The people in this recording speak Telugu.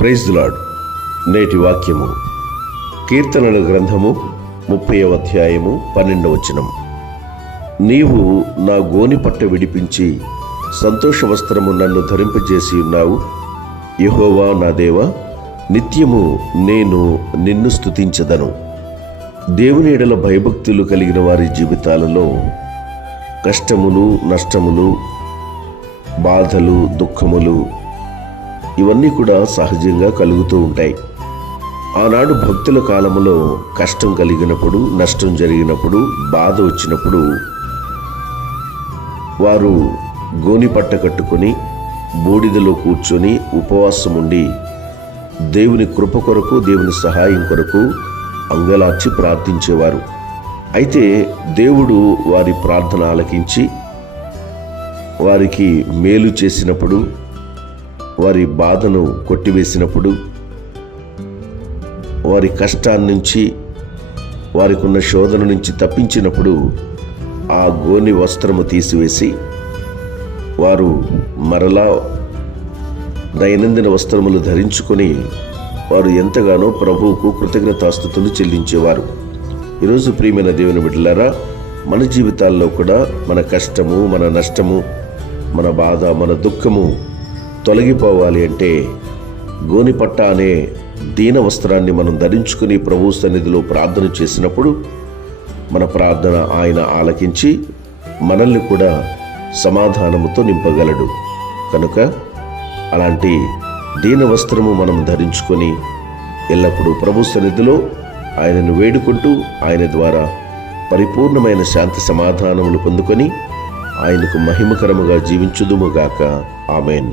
Praise the lord. నేటి వాక్యము కీర్తనల గ్రంథము 30వ అధ్యాయము 12వ వచనం. నీవు నా గోని పట్ట విడిపించి సంతోష వస్త్రము నన్ను ధరింపజేసి ఉన్నావు. యెహోవా నా దేవా, నిత్యము నేను నిన్ను స్తుతించెదను. దేవుని ఎడల భయభక్తులు కలిగిన వారి జీవితాలలో కష్టములు, నష్టములు, బాధలు, దుఃఖములు ఇవన్నీ కూడా సహజంగా కలుగుతూ ఉంటాయి. ఆనాడు భక్తుల కాలంలో కష్టం కలిగినప్పుడు, నష్టం జరిగినప్పుడు, బాధ వచ్చినప్పుడు వారు గోని పట్ట కట్టుకొని బూడిదలో కూర్చొని ఉపవాసం ఉండి దేవుని కృప కొరకు, దేవుని సహాయం కొరకు అంగలార్చి ప్రార్థించేవారు. అయితే దేవుడు వారి ప్రార్థన ఆలకించి వారికి మేలు చేసినప్పుడు, వారి బాధను కొట్టివేసినప్పుడు, వారి కష్టాన్ని నుంచి, వారికి ఉన్న శోధన నుంచి తప్పించినప్పుడు ఆ గోని వస్త్రము తీసివేసి వారు మరలా దైనందిన వస్త్రములు ధరించుకొని వారు ఎంతగానో ప్రభువుకు కృతజ్ఞతాస్తుతులు చెల్లించేవారు. ఈరోజు ప్రియమైన దేవుని బిడ్డలారా, మన జీవితాల్లో కూడా మన కష్టము, మన నష్టము, మన బాధ, మన దుఃఖము తొలగిపోవాలి అంటే గోనిపట్ట అనే దీన వస్త్రాన్ని మనం ధరించుకుని ప్రభు సన్నిధిలో ప్రార్థన చేసినప్పుడు మన ప్రార్థన ఆయన ఆలకించి మనల్ని కూడా సమాధానముతో నింపగలడు. కనుక అలాంటి దీన వస్త్రము మనం ధరించుకొని ఎల్లప్పుడూ ప్రభు సన్నిధిలో ఆయనను వేడుకుంటూ ఆయన ద్వారా పరిపూర్ణమైన శాంతి సమాధానములు పొందుకొని ఆయనకు మహిమకరముగా జీవించుదుముగాక. ఆమేన్.